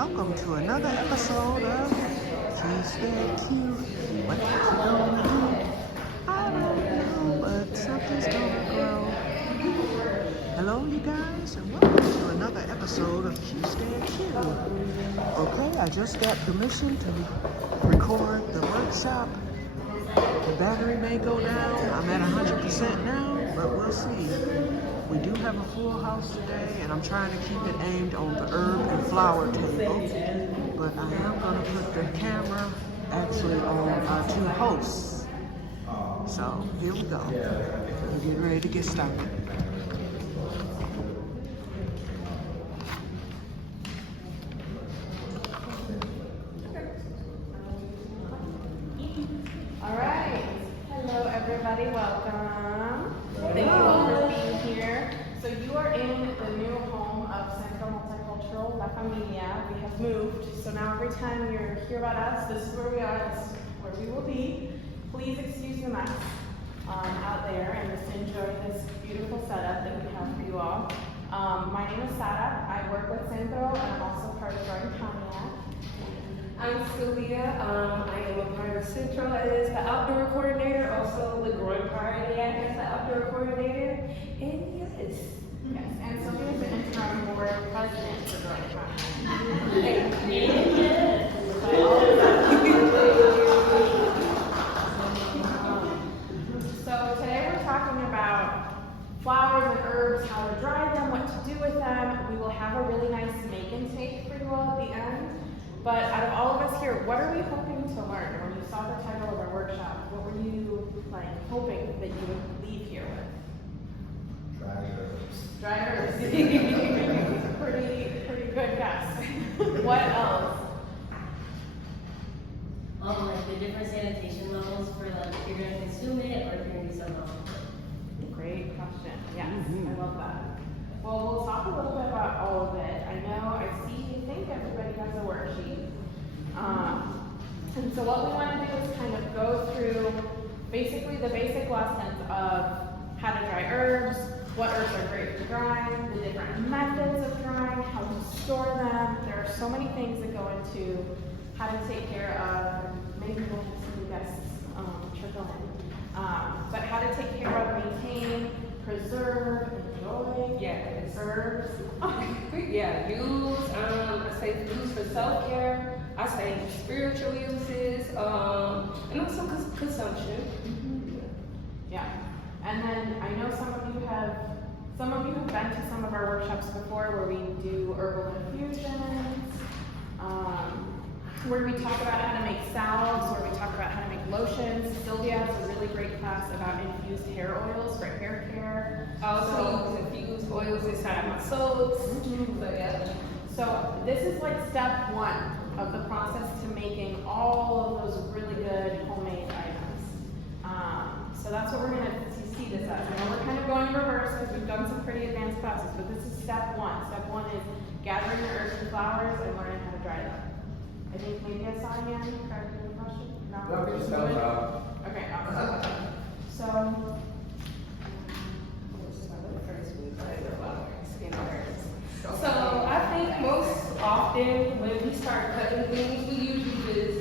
welcome to another episode of Que-stead-Que. What you gonna do? I don't know, but something's gonna grow. Hello, you guys, and welcome to another episode of Que-stead-Que. Okay, I just got permission to record the workshop. The battery may go down. I'm at 100% now, but we'll see. We do have a full house today, and I'm trying to keep it aimed on the herb and flower table. But I am going to put the camera actually on our two hosts. So here we go. We're getting ready to get started. All right. Hello, everybody. Welcome. Thank you all for being here. So you are in the new home of Centro Multicultural La Familia. We have moved. So now every time you hear about us, this is where we are. This is where we will be. Please excuse the mess out there and just enjoy this beautiful setup that we have for you all. My name is Sara. I work with Centro, and I'm also part of Growing Pontiac. I'm Sylvia. I am a part of Central as the outdoor coordinator, also the Growing Pontiac as the outdoor coordinator. And yes. Yes, and Sylvia is the interim board president for Growing Pontiac. So today we're talking about flowers and herbs, how to dry them, what to do with them. We will have a really nice make and take for you all at the end. But out of all of us here, what are we hoping to learn? When you saw the title of our workshop, what were you hoping that you would leave here with? Dry herbs. pretty good guess. What else? Like the different sanitation levels for like if you're gonna consume it or if you're gonna do something else. Great question. Yes, I love that. Well, we'll talk a little bit about all of it. I think everybody has a worksheet. And so what we want to do is kind of go through basically the basic lessons of how to dry herbs, what herbs are great for drying, the different methods of drying, how to store them. There are so many things that go into how to take care of, and maybe we'll have some guests trickle in. But how to take care of, maintain, preserve, enjoy herbs. I say use for self-care. I say spiritual uses, and also consumption. Yeah, and then I know some of you have been to some of our workshops before where we do herbal infusions, where we talk about how to make salads, where we talk about how to make lotions. Sylvia has a really great class about infused hair oils for hair care. I also use infused oils inside my soaps. So this is like step one of the process to making all of those really good homemade items. So that's what we're going to see this as. I know we're kind of going in reverse because we've done some pretty advanced classes, but this is step one. Step one is gathering the herbs and flowers and learning how to dry them. I think maybe I saw you, Annie. Any question? No? Okay, awesome. So, So I think most often when we start cutting things, we usually just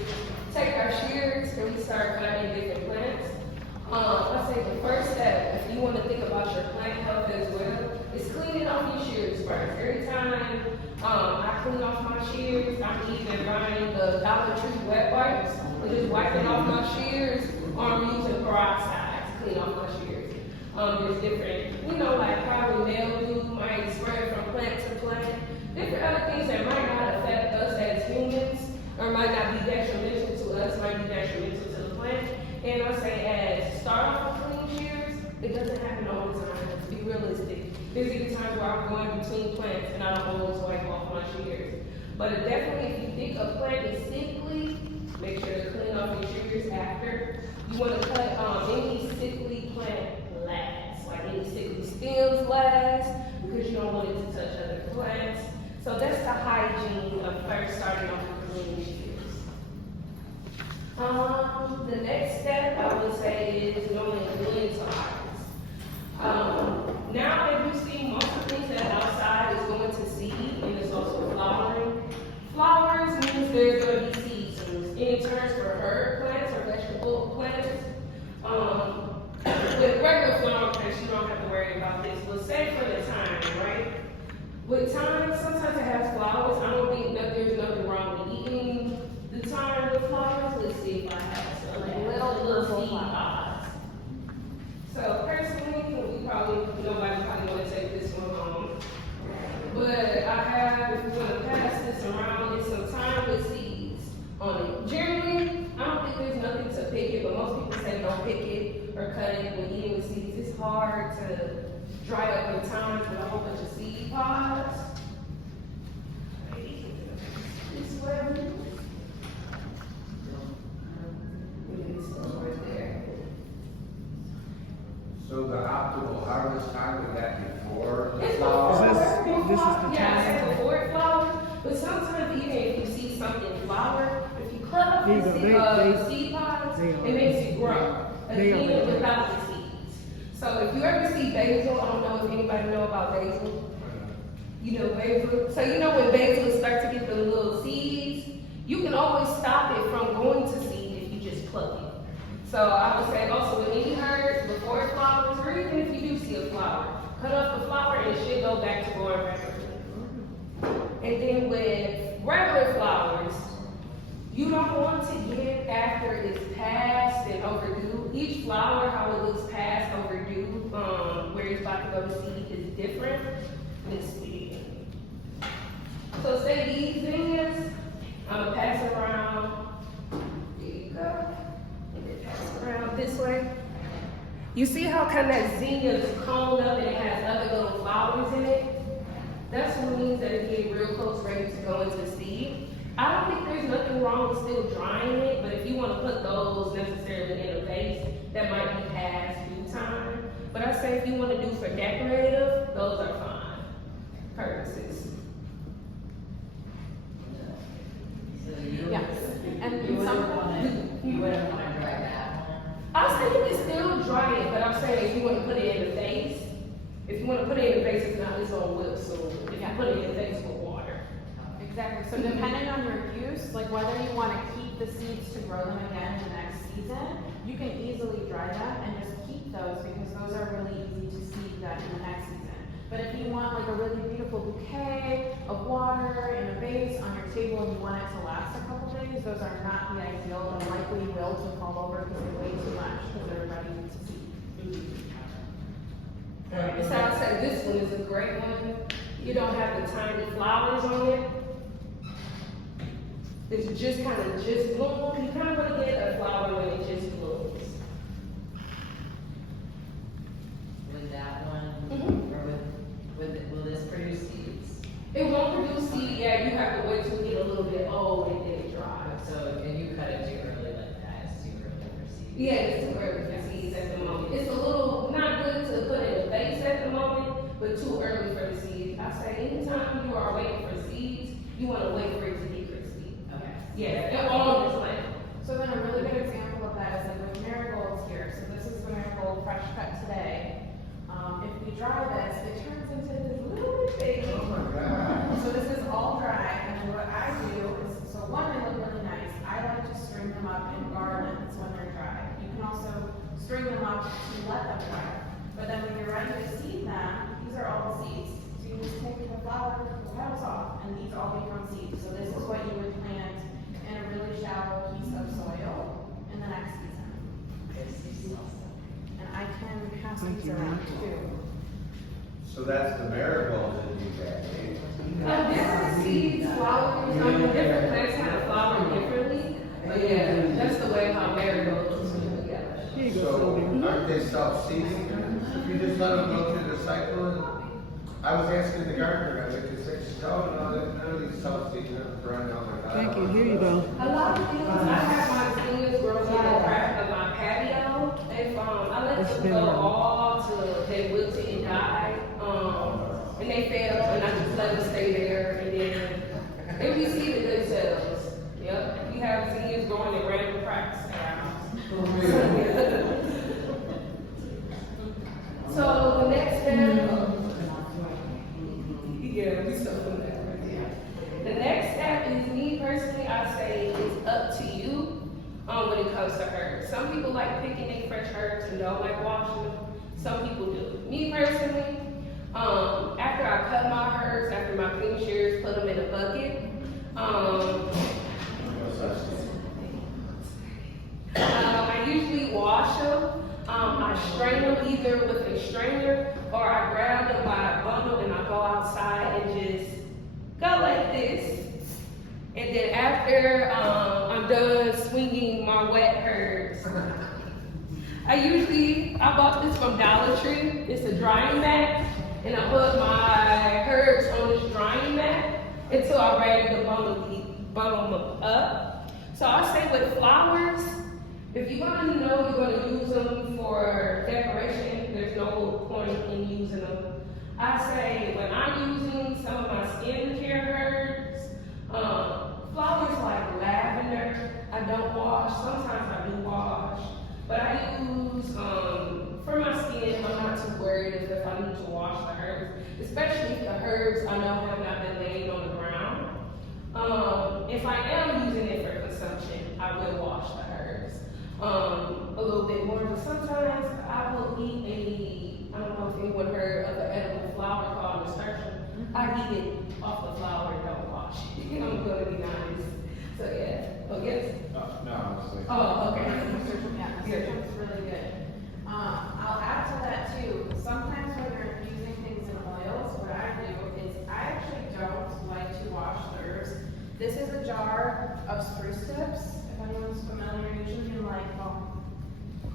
take our shears and we start cutting different plants. I say the first step, if you want to think about your plant health as well, is cleaning off your shears first. Every time I clean off my shears, I'm either buying the Dollar Tree wet wipes, or just wiping off my shears, or I'm using peroxide to clean off my shears. There's different, like probably mildew might spread from plant to plant. Different other things that might not affect us as humans, or might not be detrimental to us, might be detrimental to the plant. And I say as start off with clean shears, it doesn't happen all the time. Let's be realistic. There's even times where I'm going between plants and I don't always wipe off my shears. But definitely if you think a plant is sickly, make sure to clean off your shears after. You want to cut any sickly plant last, like any sickly stems last, because you don't want it to touch other plants. So that's the hygiene of first starting off with clean shears. The next step I would say is knowing when to harvest. Now that you see most of the things that outside is going to seed and it's also flowering. concerns for herb plants or vegetable plants. With regular flower plants, you don't have to worry about this. But say for the thyme, right? With thyme, sometimes it has flowers. I don't think that there's nothing wrong with eating the thyme with flowers. Let's see if I have some. Like little seed flowers. pods. So personally, nobody probably want to take this one home. But I have, if you want to pass this around, it's some thyme with seeds on it. Generally, I don't think there's nothing to pick it, but most people say don't pick it or cut it when eating with seeds. It's hard to dry up your thyme with a whole bunch of seed pods. This way. Right there. So the optimal harvest time would that be before the It's flower? This is the yeah, time. it's before it flowers. But sometimes even if you see something flower, if you cut up There you the go. seed pods, they it are. makes it grow. They are. Again, without the seeds. So if you ever see basil, I don't know if anybody know about basil. You know basil. So you know when basil starts to get the little seeds, you can always stop it from going to seed if you just pluck it. So I would say also with any herbs, before it flowers, or even if you do see a flower, cut off the flower and it should go back to going regular. And then with regular flowers, you don't want to get after it's past and overdue. Each flower, how it looks past overdue, where it's about to go to seed is different. Let's see. So say these zinnias, I'm gonna pass it around. There you go. And then pass it around this way. You see how kind of that zinnia is coned up and it has other little flowers in it? That's what means that it's getting real close, ready to go into seed. I don't think there's nothing wrong with still drying it, but if you want to put those necessarily in a vase, that might be past due time. But I say if you want to do for decorative, those are fine purposes. So you, Yes. And you wouldn't some, want to, you wouldn't want to dry that one. I'll say you can still dry it, but I'm saying if you want to put it in a vase, if you want to put it in a vase, it's not, it's on whip, so if you put it in a vase with water. exactly. So depending on your use, like whether you want to keep the seeds to grow them again the next season, you can easily dry them and just keep those because those are really easy to seed then in the next season. But if you want like a really beautiful bouquet of water in a vase on your table and you want it to last a couple days, those are not the ideal and likely will to fall over because they weigh too much because they're ready to seed. So I'll say this one is a great one. You don't have the tiny flowers on it. It's just kind of just bloom. You kind of want to get a flower when it just blooms. With that one, Mhm. or will this produce seeds? It won't produce seed yet. You have to wait till it get a little bit old and then it dries. So, and you cut it too early like that, it's too early for seeds. Yeah, it's too early for seeds at the moment. It's a little not good to put in a vase at the moment, but too early for the seeds. I say anytime you are waiting for seeds, you want to wait for it to get crispy. Okay. Yeah, and all of this land. So then a really good example of that is like with marigolds here. So this is the marigold fresh cut today. If we dry this, it turns into this little baby. Oh my God. So this is all dry, and then what I do is, so one, they look really nice. I like to string them up in garlands when they're dry. You can also string them up to let them dry. But then when you're ready to seed them, these are all the seeds. So you just take the flower, the petals off, and these all become seeds. So this is what you would plant in a really shallow piece of soil in the next season. And I can pass Thank these you. around too. So that's the marigold that you got, eh? Different seeds, flowers, different plants kind of flower differently. But yeah, that's the way how marigolds come together. Here you go, So Sylvia. aren't they self-seeding? If you just let them go through the cycle and I was asking the gardener, I think, she said, no, none of these self-seeding are growing out like that. Thank you. Here you go. A lot of things, I have my zinnias growing in the crack of my patio. I let It's them been go rough. all till they wilted and died. And they fell, and I just let them stay there, and then they reseeded themselves. Yep, we have zinnias growing in random cracks around. So the next step, yeah, we still doing that right there. The next step is me personally, I say it's up to you. Some people like picking their fresh herbs and don't like washing them. Some people do. Me personally, after I cut my herbs, after my clean shears, put them in a bucket. I usually wash them. I strain them either with a strainer or I grab them by a bundle and I go outside and just go like this. And then after I'm done swinging my wet herbs, I bought this from Dollar Tree. It's a drying mat. And I put my herbs on this drying mat until I'm ready to bundle them up. So I say with flowers, if you're gonna know you're gonna use them for decoration, there's no point in using them. I say when I'm using some of my skincare herbs, flowers like lavender, I don't wash. Sometimes I do wash, but I use for my skin. I'm not too worried if I need to wash the herbs, especially if the herbs I know have not been laid on the ground. If I am using it for consumption, I will wash the herbs a little bit more. But sometimes I will eat I don't know if anyone heard of an edible flower called nasturtium. I eat it off the flower and don't wash it. I'm gonna be nice. So yeah. Oh yes. No, honestly. Oh okay. Nasturtium is really good. I'll add to that too. Sometimes when you're infusing things in oils, what I do is I actually don't like to wash the herbs. This is a jar of spruce tips. If anyone's familiar, usually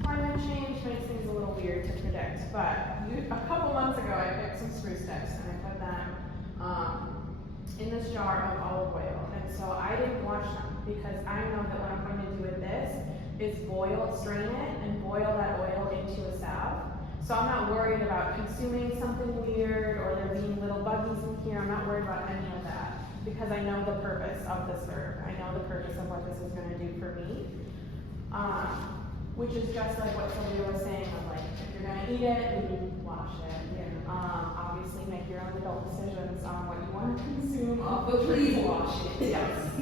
climate change makes things a little weird to predict. But a couple months ago, I picked some spruce tips and I put them in this jar of olive oil. And so I didn't wash them because I know that what I'm going to do with this is strain it and boil that oil into a salve. So I'm not worried about consuming something weird or there being little buggies in here. I'm not worried about any of that because I know the purpose of this herb. I know the purpose of what this is going to do for me. Which is just like what Sylvia was saying of like, if you're going to eat it, you wash it. Obviously make your own adult decisions on what you want to consume. But please wash it. Yes.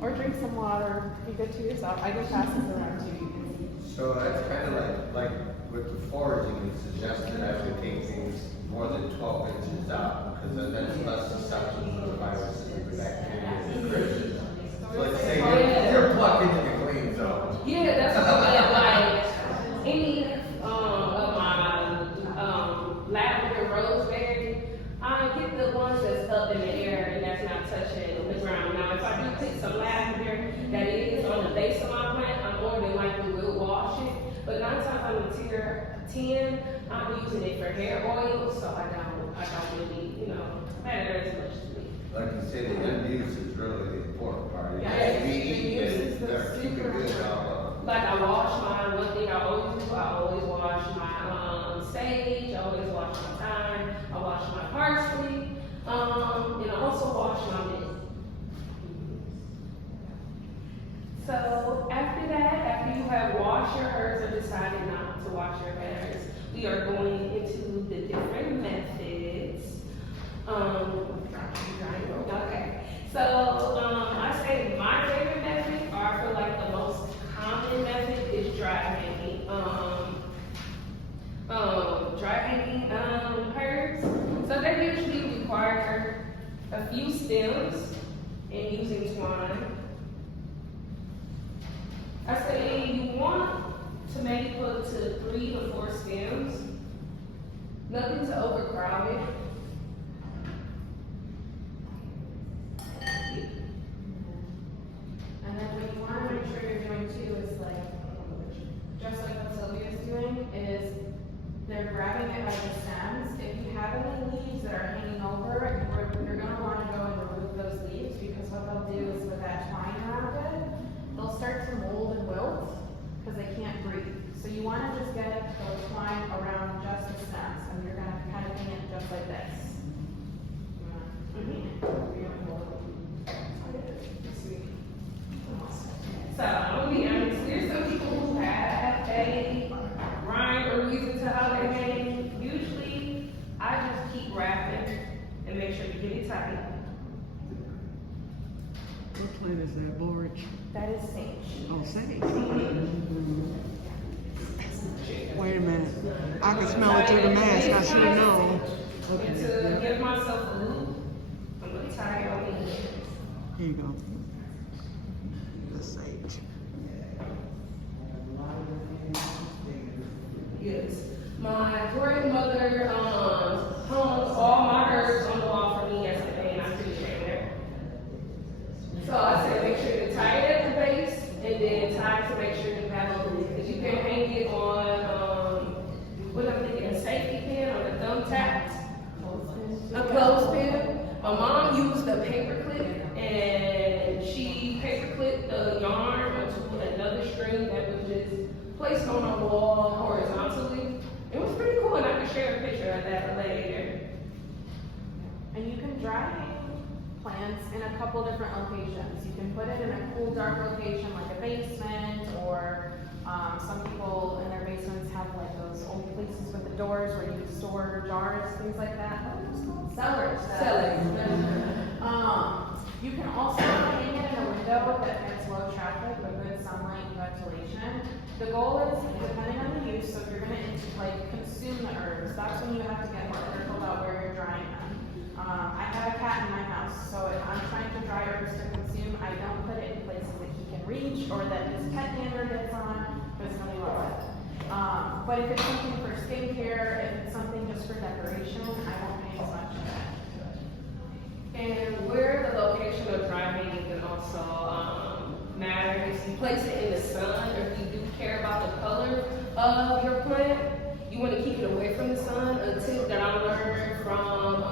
Or drink some water. Be good to yourself. I just pass this around to you. So that's kind of like with the foraging, it's suggested I would take things more than 12 inches out because then that's less susceptible to the viruses and the bacteria and the critters. So let's say you're plucking in the clean zone. Yeah, that's what like any of my lavender roseberry, I get the ones that's up in the air and that's not touching the ground. Now, if I do pick some lavender that is on the base of my plant, I'm more than likely will wash it. But 9 times out of 10, I'm using it for hair oil, so I don't really, matter as much to me. Like you said, the end use is really the important part. Yeah, We eat it, better keep it good. Like I wash my, one thing I always do, I always wash my sage, I always wash my thyme, I wash my parsley, and I also wash my mint. So after that, after you have washed your herbs or decided not to wash your herbs, we are going into the different methods. Okay. So I say my favorite method, or I feel like the most common method, is dry hanging. Dry hanging herbs. So they usually require a few stems and using twine. I say you want to maybe put to 3 to 4 stems. Nothing to overcrowd it. And then what you want to make sure you're doing too is like, just like what Sylvia's doing, is they're grabbing it by the stems. If you have any leaves that are hanging over, you're going to want to go and remove those leaves because what they'll do is with that twine around it, they'll start to mold and wilt because they can't breathe. So you want to just get the twine around just the stems and you're going to kind of hang it just like this. So I'm gonna be honest, there's some people who have a rhyme or reason to how they hang. Usually, I just keep wrapping and make sure you get it tight. What plant is that? Borage? That is sage. Oh, sage. Wait a minute. I can smell it through the mask. I should know. Okay. And to give myself a loop, I'm gonna tie it on me. Here you go. The sage. Yes. My grandmother hung all my herbs on the wall for me yesterday, and I appreciate it. So I said make sure to tie it at the base, and then tie it to make sure you have a loop. Because you can hang it on, what I'm thinking, a safety pin or the thumbtacks. A clothespin. My mom used a paper clip, and she paper clipped the yarn onto another string that was just placed on a wall horizontally. It was pretty cool, and I can share a picture of that later. And you can dry hang plants in a couple different locations. You can put it in a cool, dark location like a basement, or some people in their basements have like those old places with the doors where you can store jars, things like that. What are those called? Cellars. You can also hang it in a window that gets low traffic with good sunlight and ventilation. The goal is, depending on the use, so if you're going to consume the herbs, that's when you have to get more careful about where you're drying them. I have a cat in my house, so if I'm trying to dry herbs to consume, I don't put it in places that he can reach or that his pet hander gets on, because nobody loves it. But if it's something for skincare, if it's something just for decoration, I won't pay as much of that. And where the location of dry hanging can also matter. If you place it in the sun, or if you do care about the color of your plant, you want to keep it away from the sun. A tip that I learned from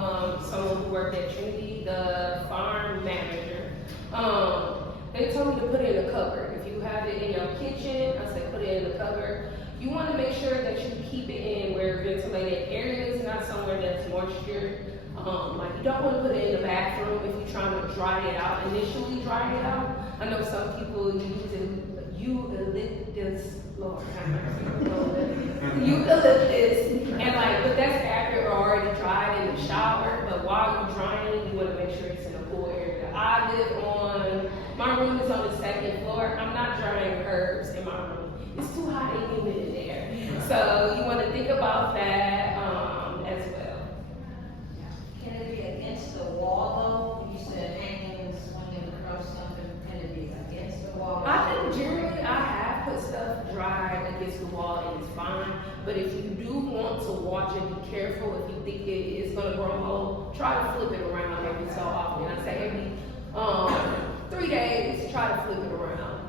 someone who worked at Trinity, the farm manager. They told me to put it in a cupboard. If you have it in your kitchen, I say put it in the cupboard. You want to make sure that you keep it in where ventilated areas, not somewhere that's moisture. Like you don't want to put it in the bathroom if you're trying to dry it out, initially dry it out. I know some people use eucalyptus, Lord have mercy, eucalyptus, and like, but that's after it's already dried in the shower. But while you're drying, you want to make sure it's in a cool area. I live on, my room is on the second floor. I'm not drying herbs in my room. It's too hot and humid in there. So you want to think about that as well. Can it be against the wall though? You said hanging, swinging across something, can it be against the wall? I think generally I have put stuff dry against the wall and it's fine. But if you do want to watch and be careful, if you think it is going to grow old, try to flip it around every so often. I say every 3 days, try to flip it around.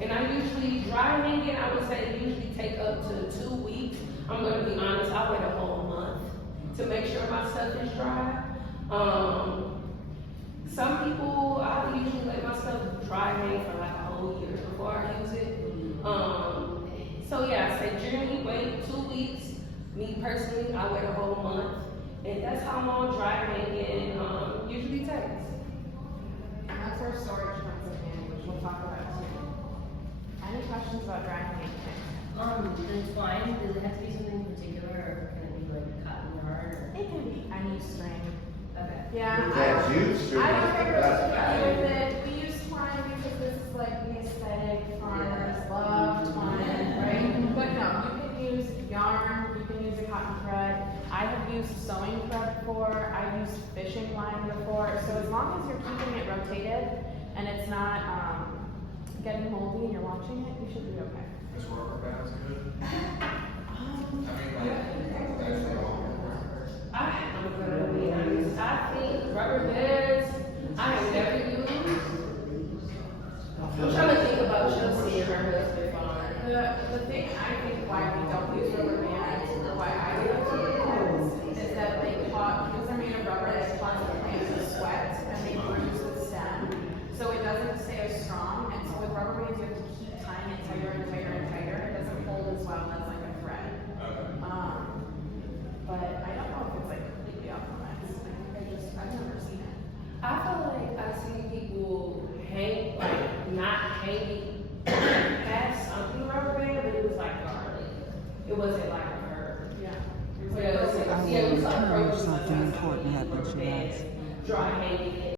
And I usually, dry hanging, I would say usually take up to 2 weeks. I'm going to be honest, I wait a whole month to make sure my stuff is dry. Some people, I usually let my stuff dry hang for like a whole year before I use it. So yeah, I say generally wait 2 weeks. Me personally, I wait a whole month. And that's how long dry hanging usually takes. And that's where storage comes in, which we'll talk about too. Any questions about dry hanging? The twine, does it have to be something particular, or can it be like cotton yarn? It can be any string. Okay. Yeah. That's huge. I don't agree with it. We use twine because this is like the aesthetic. Farmers love twine, right? But no, you can use yarn, you can use a cotton thread. I have used sewing thread before. I've used fishing line before. So as long as you're keeping it rotated and it's not getting moldy and you're watching it, you should be okay. Is rubber bands good? I'm gonna be honest. I think rubber bands, I have never used. I'm trying to think about Chelsea and her husband farm. The thing I think why we don't use rubber bands, or why I don't use rubber bands, is that because they're made of rubber, they cause the plant to sweat and they bruise the stem. So it doesn't stay as strong. And so with rubber bands, you have to keep tying it tighter and tighter and tighter. It doesn't hold as well as like a thread. But I don't know if it's like completely off limits. I've never seen it. I feel like I see people hang, like not hanging past something rubber band, but it was like garlic. It wasn't like a herb. Yeah. Yeah, it was like, I yeah, it was will like tell you approach something important happens, you guys. dry